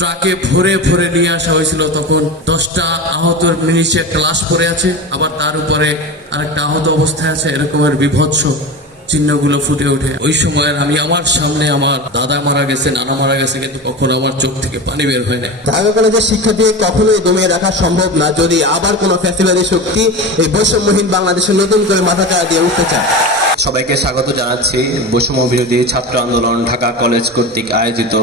ট্রাকে ভরে ভরে নিয়ে আসা হয়েছিল। তখন 10টা আহতর নিচে একটা লাশ পড়ে আছে, আবার তার উপরে আরেকটা আহত অবস্থায় আছে। এরকমের বিভৎস চিহ্নগুলো ফুটে ওঠে। ওই সময়ের আমি আমার সামনে আমার দাদা মারা গেছে, নানা মারা গেছে, কিন্তু কখনো আমার চোখ থেকে পানি বের হয় না। ঢাকা কলেজের শিক্ষার্থী কখনোই দমিয়ে রাখা সম্ভব না যদি আবার কোনো ফ্যাসিবাদী শক্তি এই বৈষম্যহীন বাংলাদেশে নতুন করে মাথা চাড়া দিয়ে উঠতে চায়। সবাইকে স্বাগত জানাচ্ছি বৈষম্য বিরোধী ছাত্র আন্দোলন ঢাকা কলেজ কর্তৃক আয়োজিত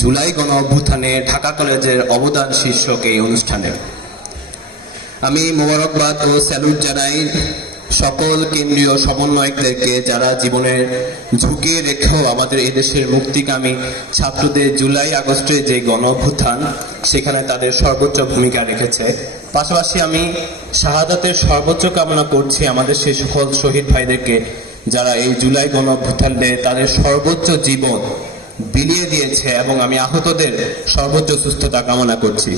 জুলাই গণ অভ্যুত্থানে ঢাকা কলেজের অবদান শীর্ষক এই অনুষ্ঠানে আমি মোবারকবাদ ও স্যালুট জানাই সকল কেন্দ্রীয় সমন্বয়কদেরকে, যারা জীবনের ঝুঁকি রেখেও আমাদের এদেশের মুক্তিকামী ছাত্রদের জুলাই আগস্টে যে গণ অভ্যুত্থান সেখানে তাদের সর্বোচ্চ ভূমিকা রেখেছে। পাশাপাশি আমি শাহাদাতের সর্বোচ্চ কামনা করছি আমাদের সেই সকল শহীদ ভাইদেরকে, যারা এই জুলাই গণ অভ্যুত্থানে তাদের সর্বোচ্চ জীবন বিলিয়ে দিয়েছে, এবং আমি আহতদের সর্বোচ্চ সুস্থতা কামনা করছি।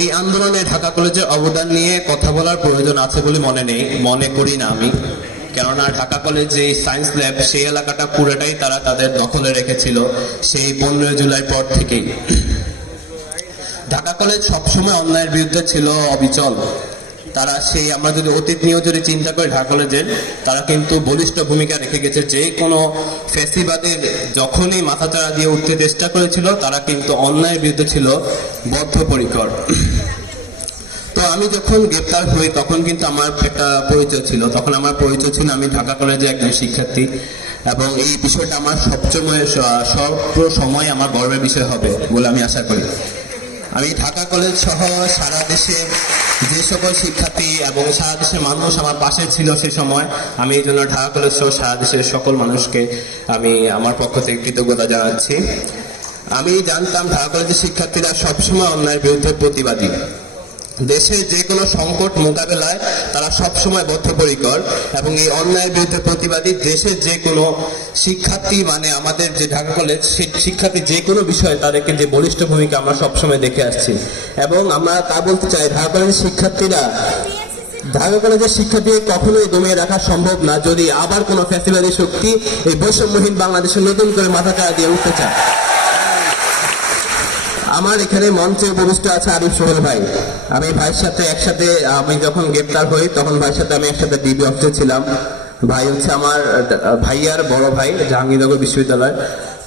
এই আন্দোলনে ঢাকা কলেজের অবদান নিয়ে কথা বলার প্রয়োজন আছে বলে মনে করি না আমি, কেননা ঢাকা কলেজ যে সায়েন্স ল্যাব সেই এলাকাটা পুরোটাই তারা তাদের দখলে রেখেছিল সেই 15 জুলাই পর থেকেই। ঢাকা কলেজ সবসময় অন্যায়ের বিরুদ্ধে ছিল অবিচল। তারা সেই আমরা যদি অতীত নিয়েও যদি চিন্তা করি, ঢাকা কলেজের তারা কিন্তু বলিষ্ঠ ভূমিকা রেখে গেছে। যে কোনো ফ্যাসিবাদের যখনই মাথাচাড়া দিয়ে উঠতে চেষ্টা করেছিল তারা কিন্তু অন্যায়ের বিরুদ্ধে ছিল বদ্ধপরিকর। তো আমি যখন গ্রেপ্তার হই তখন কিন্তু আমার একটা পরিচয় ছিল, তখন আমার পরিচয় ছিল আমি ঢাকা কলেজের একজন শিক্ষার্থী, এবং এই বিষয়টা আমার সবসময় আমার গর্বের বিষয় হবে বলে আমি আশা করি। আমি ঢাকা কলেজ সহ সারা দেশে যে সকল শিক্ষার্থী এবং সারা দেশের মানুষ আমার পাশে ছিল সে সময়, আমি এই জন্য ঢাকা কলেজ সহ সারা দেশের সকল মানুষকে আমি আমার পক্ষ থেকে কৃতজ্ঞতা জানাচ্ছি। আমি জানতাম ঢাকা কলেজের শিক্ষার্থীরা সবসময় অন্যায়ের বিরুদ্ধে প্রতিবাদী। দেশের যে কোনো সংকট মোকাবেলায় তারা সবসময় বদ্ধপরিকর, এবং এই অন্যায়ের বিরুদ্ধে প্রতিবাদী দেশের যে কোনো শিক্ষার্থী, মানে আমাদের যে ঢাকা কলেজ শিক্ষার্থী যে কোনো বিষয়ে তাদেরকে যে বলিষ্ঠ ভূমিকা আমরা সবসময় দেখে আসছি। এবং আমরা তা বলতে চাই, ঢাকা কলেজের শিক্ষার্থী কখনোই দমিয়ে রাখা সম্ভব না যদি আবার কোনো ফ্যাসিবাদী শক্তি এই বৈষম্যহীন বাংলাদেশে নতুন করে মাথা চাড়া দিয়ে উঠতে চায়। আমার এখানে মঞ্চে উপবিষ্ট আছে আরিফ সোহেল ভাই। আমি ভাইয়ের সাথে একসাথে, আমি যখন গ্রেপ্তার হই তখন ভাইয়ের সাথে আমি একসাথে ডিবি অফিসে ছিলাম। ভাই হচ্ছে আমার ভাইয়ার বড় ভাই, জাহাঙ্গীরনগর বিশ্ববিদ্যালয়।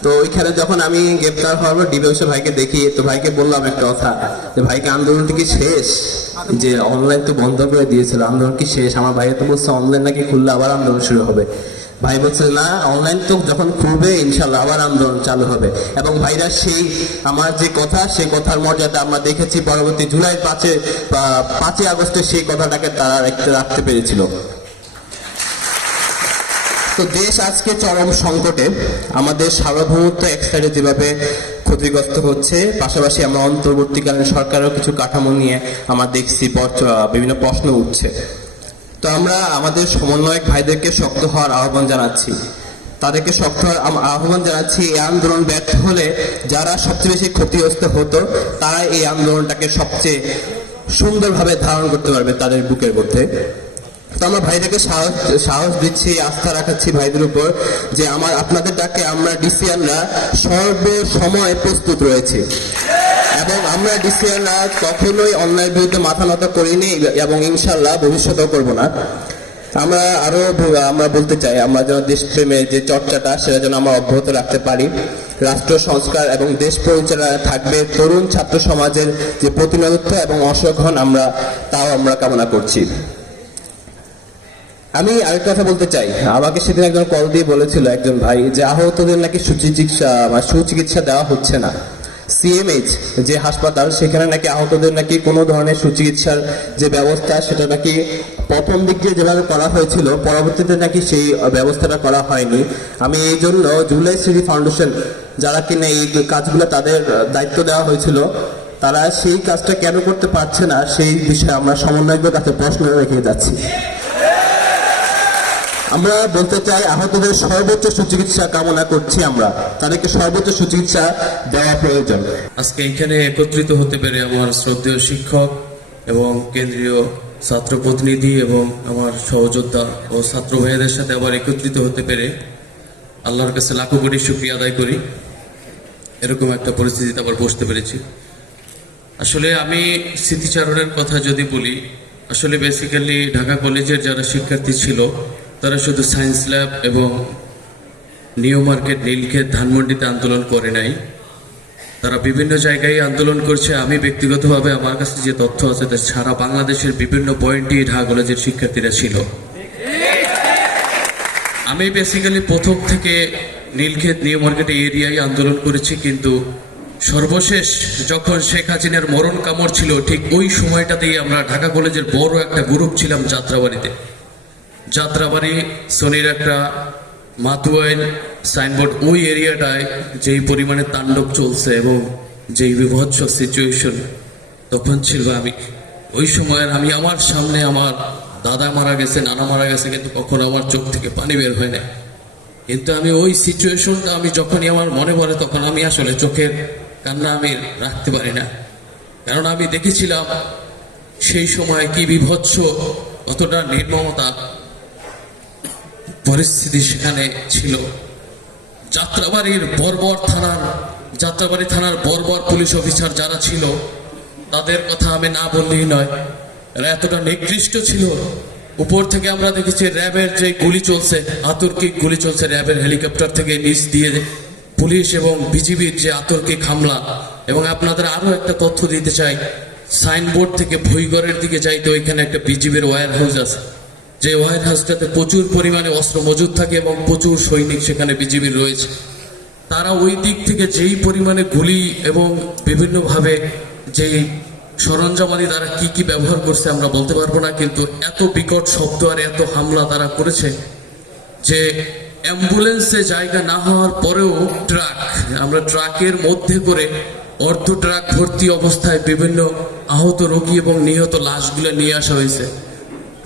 তো ওইখানে যখন আমি গ্রেপ্তার হওয়ার ডিবি অফিসে ভাইকে দেখি, তো ভাইকে বললাম একটা কথা যে ভাইকে আন্দোলনটি কি শেষ, যে অনলাইন তো বন্ধ করে দিয়েছিল, আন্দোলন কি শেষ? আমার ভাইয়া তো বলছে অনলাইন নাকি খুললে আবার আন্দোলন শুরু হবে। ভাই বলছে না, অনলাইন তো যখন খুলবে ইনশাল্লাহ আবার আন্দোলন চালু হবে। এবং ভাইরা সেই আমার যে কথা, সেই কথার মর্যাদা আমরা দেখেছি পরবর্তী জুলাই 5 আগস্টে সেই কথাটাকে তারা রাখতে পেরেছিল। তো দেশ আজকে চরম সংকটে, আমাদের সার্বভৌমত্ব এক সাইডে যেভাবে ক্ষতিগ্রস্ত হচ্ছে, পাশাপাশি আমরা অন্তর্বর্তীকালীন সরকারের কিছু কাঠামো নিয়ে আমরা দেখছি বিভিন্ন প্রশ্ন উঠছে। তো আমরা আমাদের সমন্বয়ক ভাইদেরকে শক্ত হওয়ার আহ্বান জানাচ্ছি, তাদেরকে শক্ত হওয়ার আহ্বান জানাচ্ছি। এই আন্দোলন ব্যর্থ হলে যারা সবচেয়ে বেশি ক্ষতিগ্রস্ত হতো তারা এই আন্দোলনটাকে সবচেয়ে সুন্দরভাবে ধারণ করতে পারবে তাদের বুকের মধ্যে। তো আমরা ভাইদেরকে সাহস দিচ্ছি, আস্থা রাখাচ্ছি ভাইদের উপর যে আপনাদের ডাকে আমরা ডিসিয়ানরা সর্বসময় প্রস্তুত রয়েছি, এবং আমরা ডিসিয়ানরা কখনোই অন্যায়ের বিরুদ্ধে মাথা নত করিনি এবং ইনশাল্লাহ ভবিষ্যতেও করব না। আমরা বলতে চাই, আমরা যেন দেশপ্রেমের যে চর্চাটা সেটা যেন আমরা অব্যাহত রাখতে পারি। রাষ্ট্র সংস্কার এবং দেশ পরিচালনায় থাকবে তরুণ ছাত্র সমাজের যে প্রতিনিধিত্ব এবং অংশগ্রহণ, তাও আমরা কামনা করছি। আমি আরেকটা কথা বলতে চাই, আমাকে সেদিন একজন কল দিয়ে বলেছিল একজন ভাই যে আহতদের নাকি সুচিকিৎসা দেওয়া হচ্ছে না। সিএমএইচ যে হাসপাতাল, সেখানে নাকি আহতদের নাকি কোনো ধরনের সুচিকিৎসার যে ব্যবস্থা সেটা নাকি প্রথম দিক দিয়ে যেভাবে করা হয়েছিল পরবর্তীতে নাকি সেই ব্যবস্থাটা করা হয়নি। আমি এই জন্য জুলাই স্মৃতি ফাউন্ডেশন যারা কিনা এই কাজগুলো তাদের দায়িত্ব দেওয়া হয়েছিল, তারা সেই কাজটা কেন করতে পারছে না সেই বিষয়ে আমরা সমন্বয়কদের কাছে প্রশ্ন রেখে যাচ্ছি। আমরা বলতে চাই, আহতদের সর্বোচ্চ সুচিকিৎসা কামনা করছি, আমরা তাদেরকে সর্বোচ্চ সুচিকিৎসা দেওয়া প্রয়োজন। আজকে এখানে একত্রিত হতে পেরে আমার শ্রদ্ধেয় শিক্ষক এবং কেন্দ্রীয় ছাত্র প্রতিনিধি এবং আমার সহযোদ্ধা ও ছাত্র ভাইদের সাথে আবার একত্রিত হতে পেরে আল্লাহর কাছে লাখো কোটি শুকরিয়া আদায় করি। এরকম একটা পরিস্থিতিতে আবার বসতে পেরেছি। আসলে আমি স্মৃতিচারণের কথা যদি বলি, আসলে বেসিক্যালি ঢাকা কলেজের যারা শিক্ষার্থী ছিল তারা শুধু সায়েন্স ল্যাব এবং নিউ মার্কেট, নীলক্ষেত, ধানমন্ডিতে আন্দোলন করে নাই, তারা বিভিন্ন জায়গায় আন্দোলন করছে। আমি ব্যক্তিগতভাবে আমার কাছে যে তথ্য আছে তা সারা বাংলাদেশের বিভিন্ন পয়েন্টে ঢাকা কলেজের শিক্ষার্থীরা ছিল। আমি বেসিক্যালি প্রথম থেকে নীলক্ষেত, নিউ মার্কেট এরিয়ায় আন্দোলন করেছি, কিন্তু সর্বশেষ যখন শেখ হাসিনার মরণ কামড় ছিল ঠিক ওই সময়টাতেই আমরা ঢাকা কলেজের বড় একটা গ্রুপ ছিলাম যাত্রাবাড়িতে। যাত্রাবাড়ি, সনির একটা মাতুয়াইল সাইনবোর্ড, ওই এরিয়াটায় যেই পরিমাণে তাণ্ডব চলছে এবং যেই বিভৎস সিচুয়েশন তখন ছিল, আমি ওই সময়ের আমি আমার সামনে আমার দাদা মারা গেছে, নানা মারা গেছে, কিন্তু কখনো আমার চোখ থেকে পানি বের হয় না। কিন্তু আমি ওই সিচুয়েশনটা আমি যখনই আমার মনে পড়ে তখন আমি আসলে চোখের কান্না আমি রাখতে পারি না, কারণ আমি দেখেছিলাম সেই সময় কি বিভৎস, কতটা নির্মমতা পরিস্থিতি সেখানে ছিল। যাত্রাবাড়ি থানার বর্বর পুলিশ অফিসার যারা ছিল তাদের কথা আমি না বললেই নয়। এরা এতটা নিকৃষ্ট ছিল। উপর থেকে আমরা দেখেছি র্যাবের যে গুলি চলছে, আতর্কিক গুলি চলছে র্যাবের হেলিকপ্টার থেকে নিচ দিয়ে, পুলিশ এবং বিজিবির যে আতর্কিক হামলা। এবং আপনাদের আরো একটা তথ্য দিতে চাই, সাইনবোর্ড থেকে ভুইগড়ের দিকে যাইতে ওইখানে একটা বিজিবির ওয়্যার হাউস আছে, যে ওয়্যার হাউসটাতে প্রচুর পরিমাণে অস্ত্র মজুদ থাকে এবং প্রচুর সৈনিক সেখানে বিজিবির রয়েছে। তারা ওই দিক থেকে যেই পরিমাণে গুলি এবং বিভিন্নভাবে যেই সরঞ্জামাদি তারা কি কি ব্যবহার করছে আমরা বলতে পারবো না, কিন্তু এত বিকট শব্দ আর এত হামলা তারা করেছে যে অ্যাম্বুলেন্সে জায়গা না হওয়ার পরেও আমরা ট্রাকের মধ্যে করে অর্ধ ট্রাক ভর্তি অবস্থায় বিভিন্ন আহত রোগী এবং নিহত লাশগুলো নিয়ে আসা হয়েছে।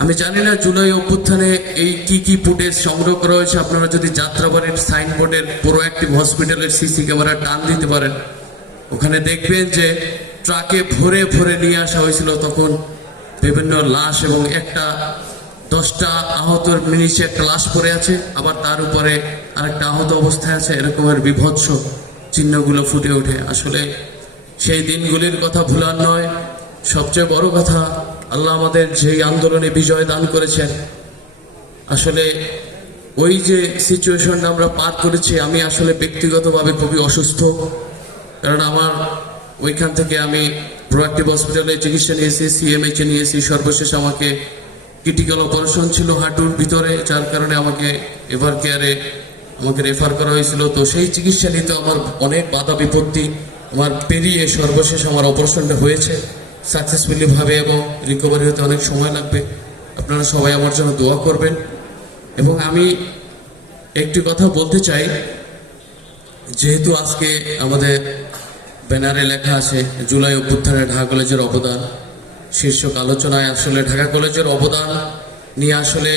আমি জানি না জুলাই অভ্যুত্থানে এই কি কি ফুটেজ সংগ্রহ করা হয়েছে। আপনারা যদি যাত্রাবাড়ির সাইনবোর্ডের প্রোঅ্যাক্টিভ হসপিটালের সিসি ক্যামেরা টান দিতে পারেন, ওখানে দেখবেন যে ট্রাকে ভরে ভরে নিয়ে আসা হয়েছিল তখন বিভিন্ন লাশ, এবং 10টা আহতর নিচে একটা লাশ পড়ে আছে, আবার তার উপরে আরেকটা আহত অবস্থায় আছে। এরকমের বিভৎস চিহ্নগুলো ফুটে ওঠে। আসলে সেই দিনগুলির কথা ভুলার নয়, সবচেয়ে বড় কথা আল্লাহ আমাদের যেই আন্দোলনে বিজয় দান করেছেন। আসলে ওই যে সিচুয়েশনটা আমরা পার করেছি, আমি আসলে ব্যক্তিগতভাবে খুবই অসুস্থ, কারণ আমার ওইখান থেকে আমি প্রোঅ্যাক্টিভ হসপিটালে চিকিৎসা নিয়েছি, সিএমএইচে নিয়েছি। সর্বশেষ আমাকে ক্রিটিক্যাল অপারেশন ছিল হাঁটুর ভিতরে, যার কারণে আমাকে এভার কেয়ারে আমাকে রেফার করা হয়েছিল। তো সেই চিকিৎসা নিতে আমার অনেক বাধা বিপত্তি আমার পেরিয়ে সর্বশেষ আমার অপারেশনটা হয়েছে সাকসেসফুলি ভাবে, এবং রিকভারি হতে অনেক সময় লাগবে। আপনারা সবাই আমার জন্য দোয়া করবেন। এবং আমি একটি কথা বলতে চাই, যেহেতু আজকে আমাদের ব্যানারে লেখা আছে জুলাই অভ্যুত্থানে ঢাকা কলেজের অবদান, শীর্ষক আলোচনায় আসলে ঢাকা কলেজের অবদান নিয়ে আসলে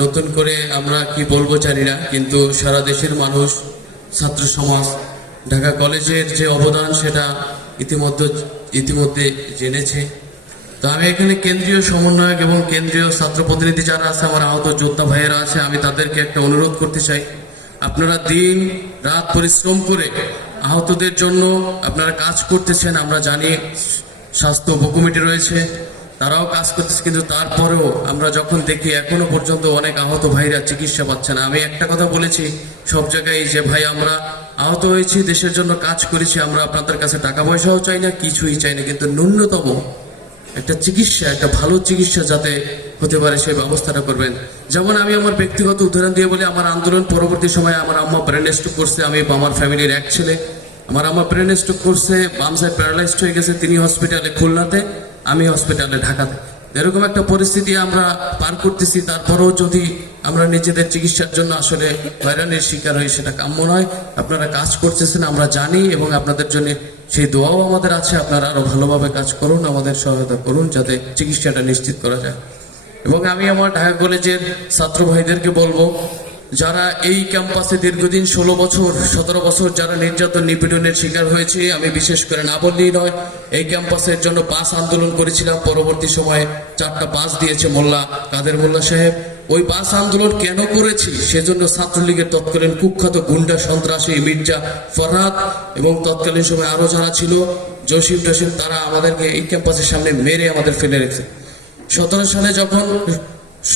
নতুন করে আমরা কি বলবো জানি না, কিন্তু সারা দেশের মানুষ, ছাত্র সমাজ ঢাকা কলেজের যে অবদান সেটা ইতিমধ্যে জেনেছে। তো আমি এখানে কেন্দ্রীয় সমন্বয়ক এবং কেন্দ্রীয় ছাত্র প্রতিনিধি যারা আছে, আমার আহত যোদ্ধা ভাইয়েরা আছে, আমি তাদেরকে একটা অনুরোধ করতে চাই, আপনারা দিন রাত পরিশ্রম করে আহতদের জন্য আপনারা কাজ করতেছেন। আমরা জানি স্বাস্থ্য উপকমিটি রয়েছে, তারাও কাজ করতেছে, কিন্তু তারপরেও আমরা যখন দেখি এখনো পর্যন্ত অনেক আহত ভাইরা চিকিৎসা পাচ্ছে না। আমি একটা কথা বলেছি সব জায়গায় যে ভাই আমরা আহত হয়েছি, দেশের জন্য কাজ করেছি, আমরা আপনাদের কাছে টাকা পয়সাও চাই না, কিছুই চাই না, কিন্তু ন্যূনতম একটা চিকিৎসা, একটা ভালো চিকিৎসা যাতে হতে পারে সেই ব্যবস্থাটা করবেন। যেমন আমি আমার ব্যক্তিগত উদাহরণ দিয়ে বলি, আমার আন্দোলন পরবর্তী সময়ে আমার আম্মা ব্রেন স্ট্রোক করছে, আমি আমার ফ্যামিলির এক ছেলে, আমার আম্মা ব্রেন স্ট্রোক করছে, বাম সাইড প্যারালাইজড হয়ে গেছে, তিনি হসপিটালে খুলনাতে, আমি হসপিটালে ঢাকাতে। এরকম একটা পরিস্থিতি আমরা পার করতেছি, তারপরেও যদি আমরা নিজেদের চিকিৎসার জন্য আসলে হয়রানির শিকার হই, সেটা কাম্য নয়। আপনারা কাজ করতেছেন আমরা জানি, এবং আপনাদের জন্য সেই দোয়াও আমাদের আছে। আপনারা আরো ভালোভাবে কাজ করুন, আমাদের সহায়তা করুন যাতে চিকিৎসাটা নিশ্চিত করা যায়। এবং আমি আমার ঢাকা কলেজের ছাত্র ভাইদেরকে বলবো, যারা এই ক্যাম্পাসে দীর্ঘদিন 16 বছর 17 বছর যারা নির্যাতন নিপীড়নের শিকার হয়েছে, আমি বিশেষ করে না বললেই নয়, এই ক্যাম্পাসের জন্য পাস আন্দোলন করেছিলাম। পরবর্তী সময়ে 4টা পাস দিয়েছে কাদের মোল্লা সাহেব, ওই বাস আন্দোলন কেন করেছি সেজন্য ছাত্রলীগের তৎকালীন কুখ্যাত গুন্ডা সন্ত্রাসী মির্জা ফরহাদ এবং তৎকালীন সময় আরো যারা ছিল জসিম টসিম, তারা আমাদেরকে এই ক্যাম্পাসের সামনে মেরে আমাদের ফেলে রেখেছে। 17 সালে যখন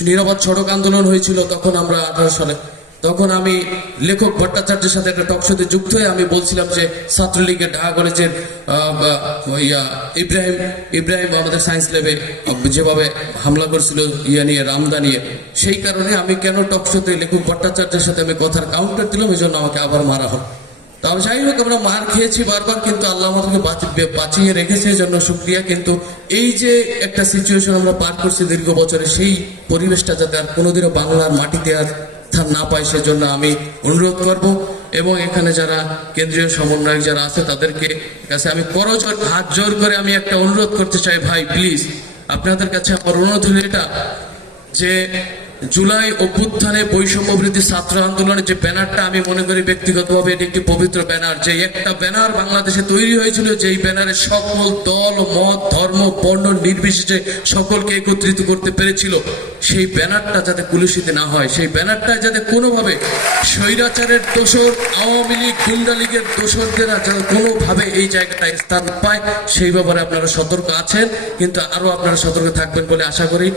নিরাপদ সড়ক আন্দোলন হয়েছিল, তখন আমরা 18 সালে, তখন আমি লেখক ভট্টাচার্যের সাথে একটা টকশোতে যুক্ত হয়ে আমি বলছিলাম যে ছাত্রলীগের ঢাকা কলেজের ইব্রাহিম আমাদের সায়েন্স ল্যাবে যেভাবে হামলা করেছিল নিয়ে রামদা নিয়ে, সেই কারণে আমি কেন টকশোতে লেখক ভট্টাচার্যের সাথে আমি কথার কাউন্টার দিলাম, এই জন্য আমাকে আবার মারা হয়। তাও যাই হোক, আমরা মার খেয়েছি বারবার, কিন্তু আল্লাহ আমাদেরকে বাঁচিয়ে রেখেছে, এই জন্য শুক্রিয়া। কিন্তু এই যে একটা সিচুয়েশন আমরা পার করছি দীর্ঘ বছরে, সেই পরিবেশটা যাতে আর কোনোদিনও বাংলার মাটিতে আর না পায়, সেজন্য আমি অনুরোধ করব। এবং এখানে যারা কেন্দ্রীয় সমন্বয়ক যারা আছে তাদেরকে কাছে আমি করজোর হাত জোর করে আমি একটা অনুরোধ করতে চাই, ভাই প্লিজ আপনাদের কাছে আমার অনুরোধ হলো এটা, যে জুলাই অভ্যুত্থানে বৈষম্য বিরোধী ছাত্র আন্দোলনের যে ব্যানারটা, আমি মনে করি ব্যক্তিগতভাবে এটি একটি পবিত্র ব্যানার, যে একটা ব্যানার বাংলাদেশে তৈরি হয়েছিল, যেই ব্যানারে সকল দল মত ধর্ম বর্ণ নির্বিশেষে সকলকে একত্রিত করতে পেরেছিল, সেই ব্যানারটা যাতে কুলুষিত না হয়, সেই ব্যানারটা যাতে কোনোভাবে স্বৈরাচারের দোসর, আওয়ামী লীগ গুন্ডা লীগের দোসরদেরা যাতে কোনোভাবে এই জায়গাটায় স্থান পায়, সেই ব্যাপারে আপনারা সতর্ক আছেন, কিন্তু আরো আপনারা সতর্ক থাকবেন বলে আশা করি।